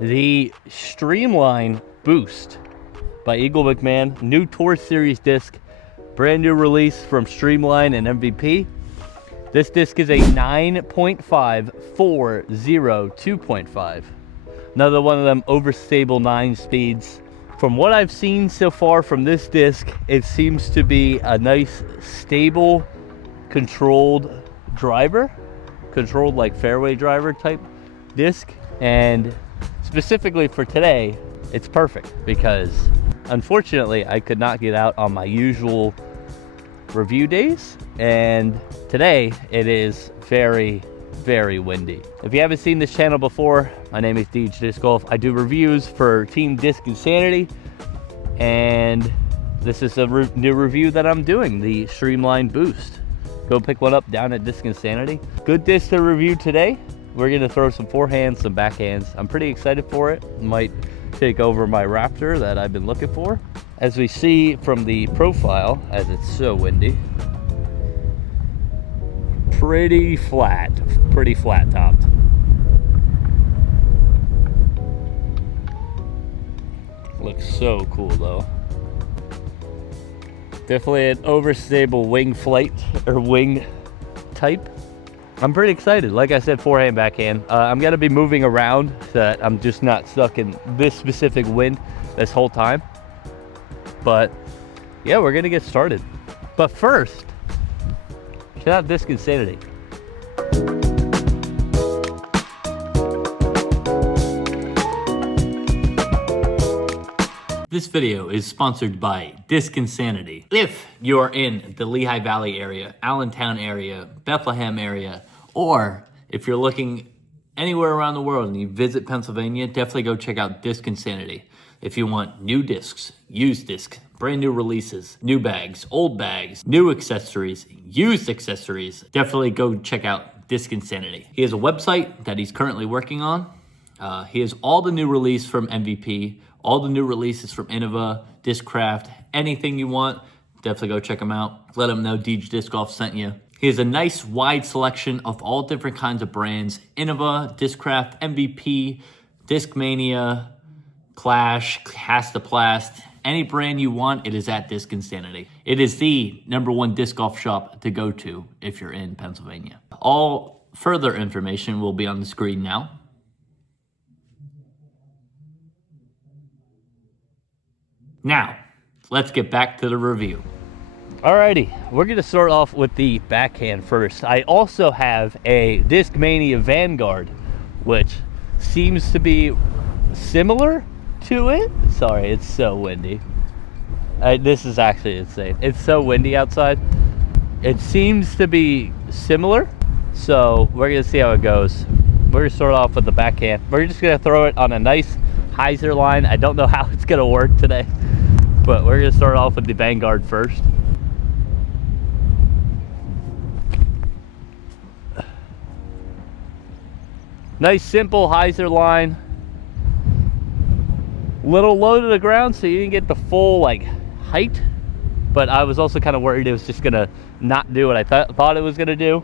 The Streamline Boost by Eagle McMahon, new Tour Series disc, brand new release from Streamline and MVP. This disc is a 9.5 4.0 2.5. Another one of them overstable 9 speeds. From what I've seen so far from this disc, it seems to be a nice, stable, controlled driver, controlled like fairway driver type disc. And specifically for today, it's perfect because unfortunately I could not get out on my usual review days, and today it is very windy. If you haven't seen this channel before, my name is DJ Disc Golf. I do reviews for Team Disc Insanity, and this is a new review that I'm doing, the Streamline Boost. Go pick one up down at Disc Insanity. Good disc to review today. We're gonna throw some forehands, some backhands. I'm pretty excited for it. Might take over my Raptor that I've been looking for. As we see from the profile, as it's so windy, pretty flat topped. Looks so cool though. Definitely an overstable wing flight or wing type. I'm pretty excited. Like I said, forehand, backhand. I'm gonna be moving around so that I'm just not stuck in this specific wind this whole time. But yeah, we're gonna get started. But first, check out Disc Insanity. This video is sponsored by Disc Insanity. If you're in the Lehigh Valley area, Allentown area, Bethlehem area, or if you're looking anywhere around the world and you visit Pennsylvania, definitely go check out Disc Insanity. If you want new discs, used discs, brand new releases, new bags, old bags, new accessories, used accessories, definitely go check out Disc Insanity. He has a website that he's currently working on. He has all the new release from MVP, all the new releases from Innova, Discraft, anything you want, definitely go check him out. Let him know DJ Disc Golf sent you. He has a nice wide selection of all different kinds of brands: Innova, Discraft, MVP, Discmania, Clash, Castaplast, any brand you want, it is at Disc Insanity. It is the #1 disc golf shop to go to if you're in Pennsylvania. All further information will be on the screen now. Now, let's get back to the review. Alrighty, we're gonna start off with the backhand first. I also have a Discmania Vanguard, which seems to be similar to it. Sorry, it's so windy. This is actually insane. It's so windy outside. It seems to be similar, so we're gonna see how it goes. We're gonna start off with the backhand. We're just gonna throw it on a nice hyzer line. I don't know how it's gonna work today, but we're gonna start off with the Vanguard first. Nice simple hyzer line. Little low to the ground, so you didn't get the full like height, but I was also kind of worried it was just gonna not do what I thought it was gonna do.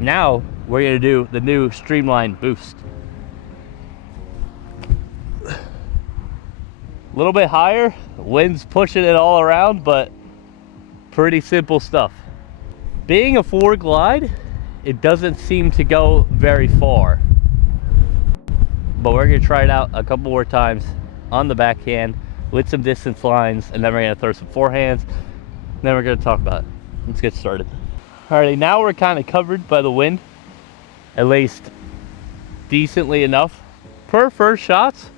Now we're gonna do the new Streamline Boost. A little bit higher, wind's pushing it all around, but pretty simple stuff. Being a 4 glide, it doesn't seem to go very far, but we're gonna try it out a couple more times on the backhand with some distance lines, and then we're gonna throw some forehands, and then we're gonna talk about it. Let's get started. Alrighty, now we're kind of covered by the wind, at least decently enough. Per first shots,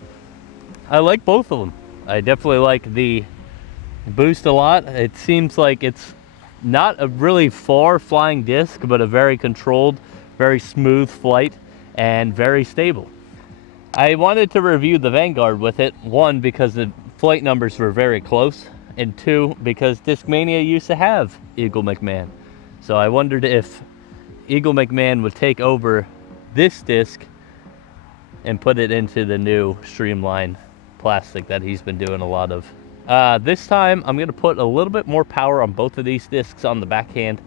I like both of them. I definitely like the Boost a lot. It seems like it's not a really far flying disc, but a very controlled, very smooth flight, and very stable. I wanted to review the Vanguard with it, one, because the flight numbers were very close, and two, because Discmania used to have Eagle McMahon. So I wondered if Eagle McMahon would take over this disc and put it into the new Streamline plastic that he's been doing a lot of. This time I'm gonna put a little bit more power on both of these discs on the backhand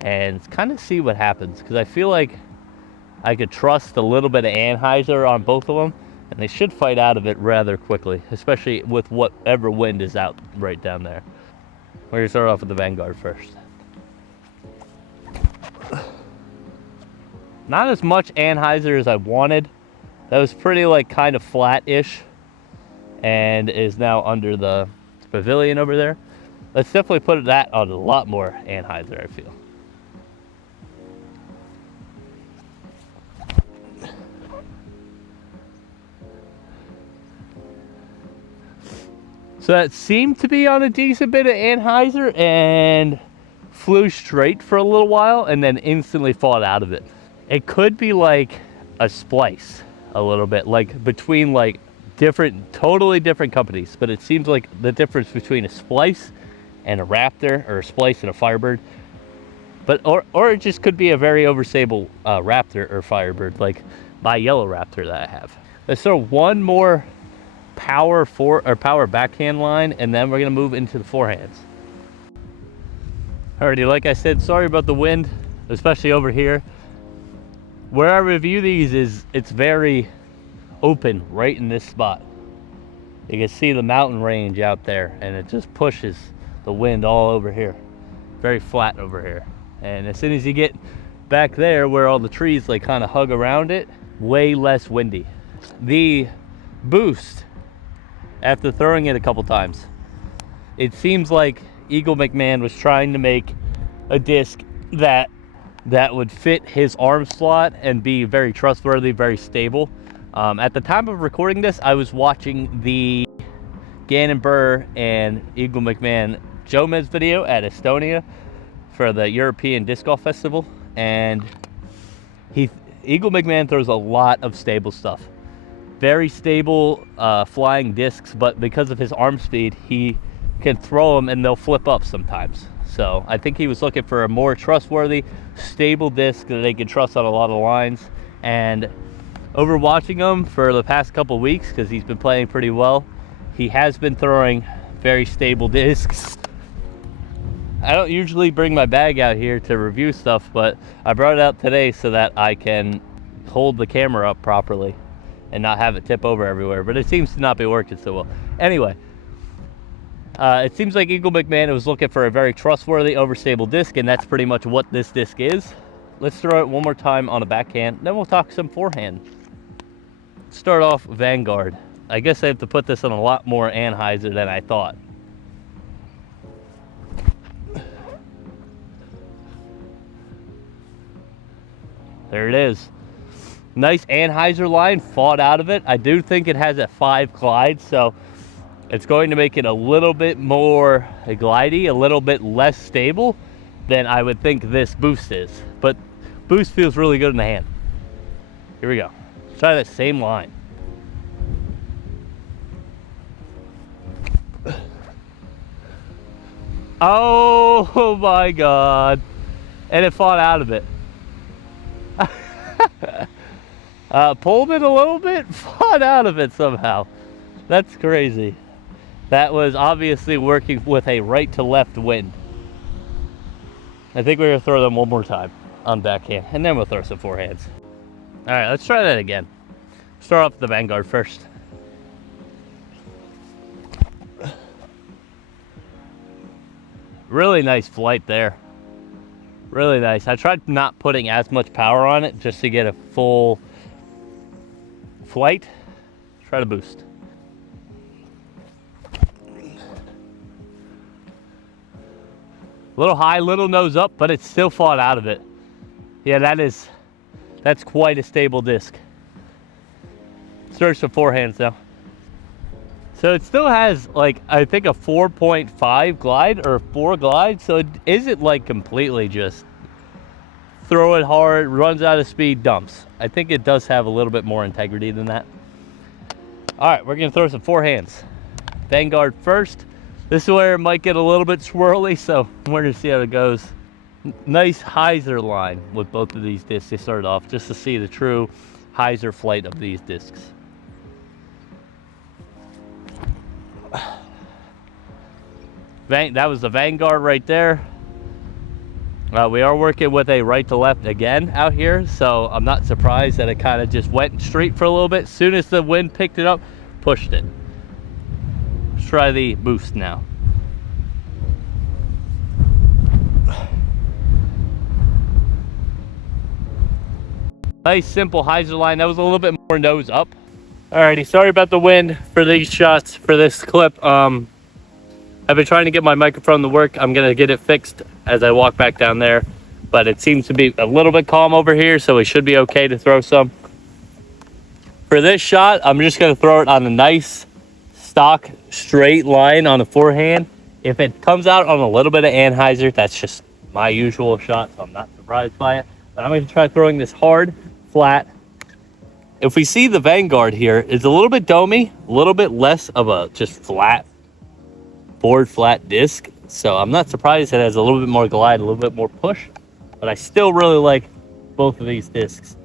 and kind of see what happens, because I feel like I could trust a little bit of anhyzer on both of them And they should fight out of it rather quickly, especially with whatever wind is out right down there. We're gonna start off with the Vanguard first. Not as much anhyzer as I wanted. That was pretty like kind of flat-ish and is now under the pavilion over there. Let's definitely put that on a lot more anhyzer, I feel. So that seemed to be on a decent bit of anhyzer and flew straight for a little while and then instantly fought out of it. It could be like a splice a little bit, like between like totally different companies, but it seems like the difference between a splice and a Raptor, or a splice and a Firebird, but or it just could be a very overstable Raptor or Firebird, like my yellow Raptor that I have. Let's throw one more power backhand line, and then we're gonna move into the forehands. Alrighty, like I said, sorry about the wind, especially over here. Where I review these it's very open right in this spot. You can see the mountain range out there, and it just pushes the wind all over here. Very flat over here. And as soon as you get back there where all the trees like kind of hug around it, way less windy. The Boost, after throwing it a couple times, it seems like Eagle McMahon was trying to make a disc that would fit his arm slot and be very trustworthy, very stable. At the time of recording this, I was watching the Gannon Burr and Eagle McMahon Jomez video at Estonia for the European Disc Golf Festival, and Eagle McMahon throws a lot of stable stuff. Very stable flying discs, but because of his arm speed, he can throw them and they'll flip up sometimes. So I think he was looking for a more trustworthy, stable disc that they can trust on a lot of lines. And over watching him for the past couple weeks, because he's been playing pretty well, he has been throwing very stable discs. I don't usually bring my bag out here to review stuff, but I brought it out today so that I can hold the camera up properly and not have it tip over everywhere, but it seems to not be working so well. Anyway, it seems like Eagle McMahon was looking for a very trustworthy, overstable disc, and that's pretty much what this disc is. Let's throw it one more time on a backhand, then we'll talk some forehand. Start off Vanguard. I guess I have to put this on a lot more anhyzer than I thought. There it is. Nice anhyzer line, fought out of it. I do think it has a 5 glide, so it's going to make it a little bit more glidey, a little bit less stable than I would think this Boost is. But Boost feels really good in the hand. Here we go. Let's try that same line. Oh my God. And it fought out of it. Pulled it a little bit, fought out of it somehow. That's crazy. That was obviously working with a right to left wind. I think we're gonna throw them one more time on backhand, and then we'll throw some forehands. All right, let's try that again. Start off with the Vanguard first. Really nice flight there. Really nice. I tried not putting as much power on it just to get a full flight. Try to Boost. A little high, little nose up, but it still fought out of it. Yeah, that's quite a stable disc. Let's throw some forehands now. So it still has like, I think a 4.5 glide or 4 glide. So it isn't like completely just throw it hard, runs out of speed, dumps. I think it does have a little bit more integrity than that. All right, we're gonna throw some forehands. Vanguard first. This is where it might get a little bit swirly, so we're gonna see how it goes. Nice hyzer line with both of these discs. They started off just to see the true hyzer flight of these discs. That was the Vanguard right there. We are working with a right to left again out here, so I'm not surprised that it kind of just went straight for a little bit. As soon as the wind picked it up, pushed it. Let's try the boost now. Nice simple hyzer line. That was a little bit more nose up. Alrighty, sorry about the wind for these shots for this clip. I've been trying to get my microphone to work. I'm gonna get it fixed as I walk back down there, but it seems to be a little bit calm over here, so we should be okay to throw some. For this shot, I'm just gonna throw it on a nice stock straight line on a forehand. If it comes out on a little bit of anhyzer, that's just my usual shot, so I'm not surprised by it. But I'm gonna try throwing this hard, flat. If we see the Vanguard here, it's a little bit domey, a little bit less of a just flat, board flat disc. So I'm not surprised it has a little bit more glide, a little bit more push, but I still really like both of these discs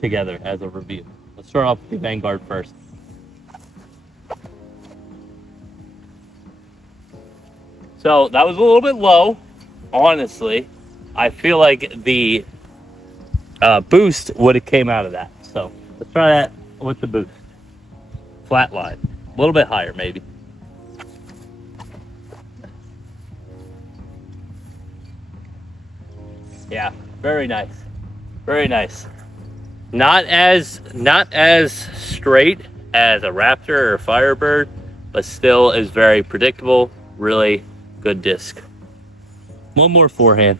together as a review. Let's start off with the Vanguard first. So that was a little bit low, honestly. I feel like the boost would have came out of that. So let's try that with the boost. Flat line, a little bit higher maybe. Yeah, very nice, very nice. Not as straight as a Raptor or a Firebird, but still is very predictable. Really good disc. One more forehand.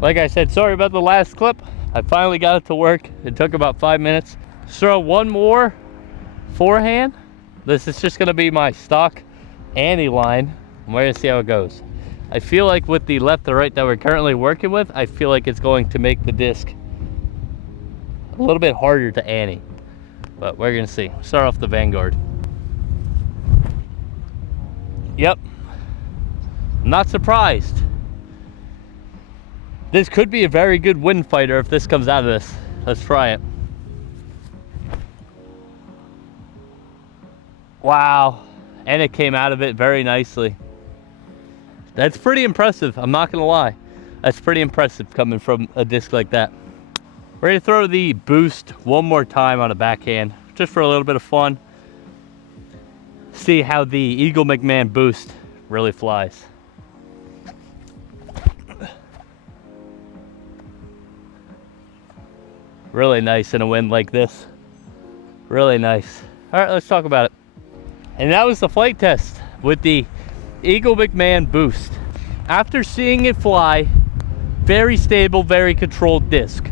Like I said, sorry about the last clip. I finally got it to work. It took about 5 minutes. Throw one more forehand. This is just gonna be my stock Annie line. We're gonna see how it goes. I feel like with the left to right that we're currently working with, I feel like it's going to make the disc a little bit harder to Annie. But we're gonna see. Start off the Vanguard. Yep. Not surprised. This could be a very good wind fighter if this comes out of this. Let's try it. Wow. And it came out of it very nicely. That's pretty impressive. I'm not gonna lie. That's pretty impressive coming from a disc like that. We're gonna throw the boost one more time on a backhand, just for a little bit of fun. See how the Eagle Mcmahon boost really flies. Really nice in a wind like this. Really nice. All right, let's talk about it. And that was the flight test with the Eagle Mcmahon boost. After seeing it fly, very stable, very controlled disc,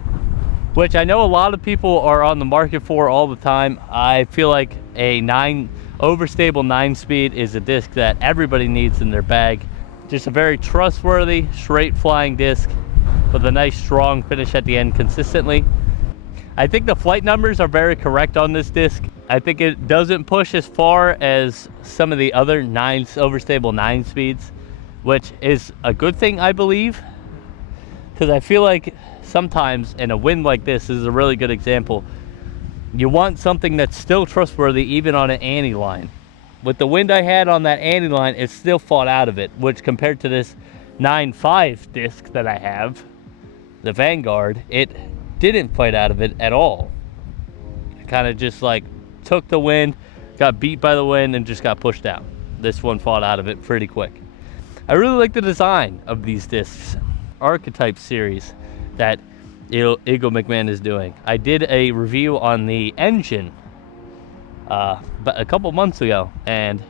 which I know a lot of people are on the market for all the time. I feel like a overstable 9-speed is a disc that everybody needs in their bag. Just a very trustworthy, straight flying disc with a nice strong finish at the end consistently. I think the flight numbers are very correct on this disc. I think it doesn't push as far as some of the other overstable 9 speeds, which is a good thing, I believe, because I feel like sometimes in a wind like this is a really good example. You want something that's still trustworthy even on an Annie line. With the wind I had on that Annie line, it still fought out of it, which compared to this 9.5 disc that I have, the Vanguard, it didn't fight out of it at all. It kind of just like took the wind, got beat by the wind, and just got pushed out. This one fought out of it pretty quick. I really like the design of these discs, Archetype series that Eagle Mcmahon is doing. I did a review on the engine but a couple months ago, and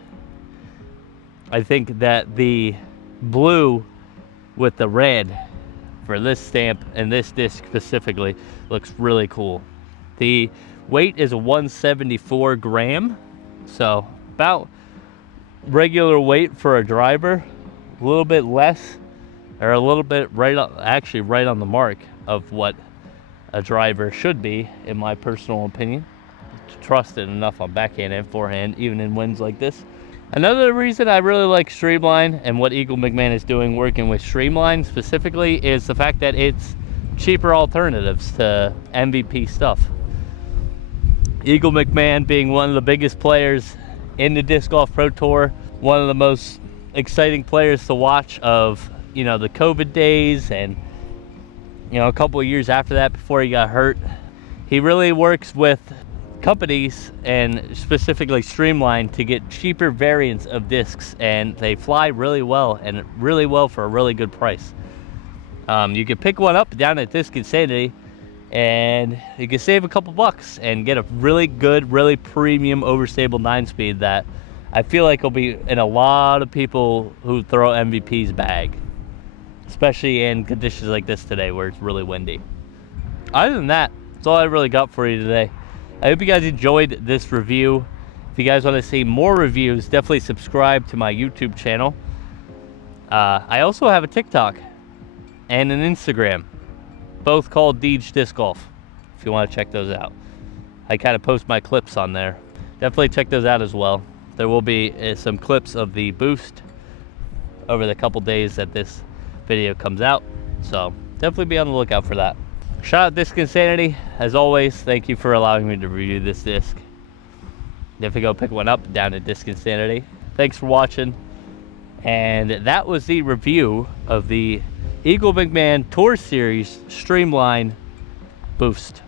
I think that the blue with the red for this stamp and this disc specifically looks really cool. The weight is a 174 gram, so about regular weight for a driver, a little bit less, or a little bit actually right on the mark of what a driver should be, in my personal opinion. Trust it enough on backhand and forehand, even in winds like this. Another reason I really like Streamline and what Eagle Mcmahon is doing working with Streamline specifically is the fact that it's cheaper alternatives to MVP stuff. Eagle Mcmahon being one of the biggest players in the Disc Golf Pro Tour, one of the most exciting players to watch of you know, the COVID days and, you know, a couple of years after that before he got hurt. He really works with companies and specifically Streamline to get cheaper variants of discs, and they fly really well and really well for a really good price. You can pick one up down at Disc Insanity and you can save a couple bucks and get a really good, really premium overstable 9-speed that I feel like will be in a lot of people who throw MVP's bag, especially in conditions like this today where it's really windy. Other than that, that's all I really got for you today. I hope you guys enjoyed this review. If you guys want to see more reviews, definitely subscribe to my YouTube channel. I also have a TikTok and an Instagram, both called Deej Disc Golf, if you want to check those out. I kind of post my clips on there. Definitely check those out as well. There will be some clips of the boost over the couple days that this video comes out, so definitely be on the lookout for that. Shout out Disc Insanity. As always, thank you for allowing me to review this disc. Definitely go pick one up down at Disc Insanity. Thanks for watching. And that was the review of the Eagle Mcmahon Tour Series Streamline Boost.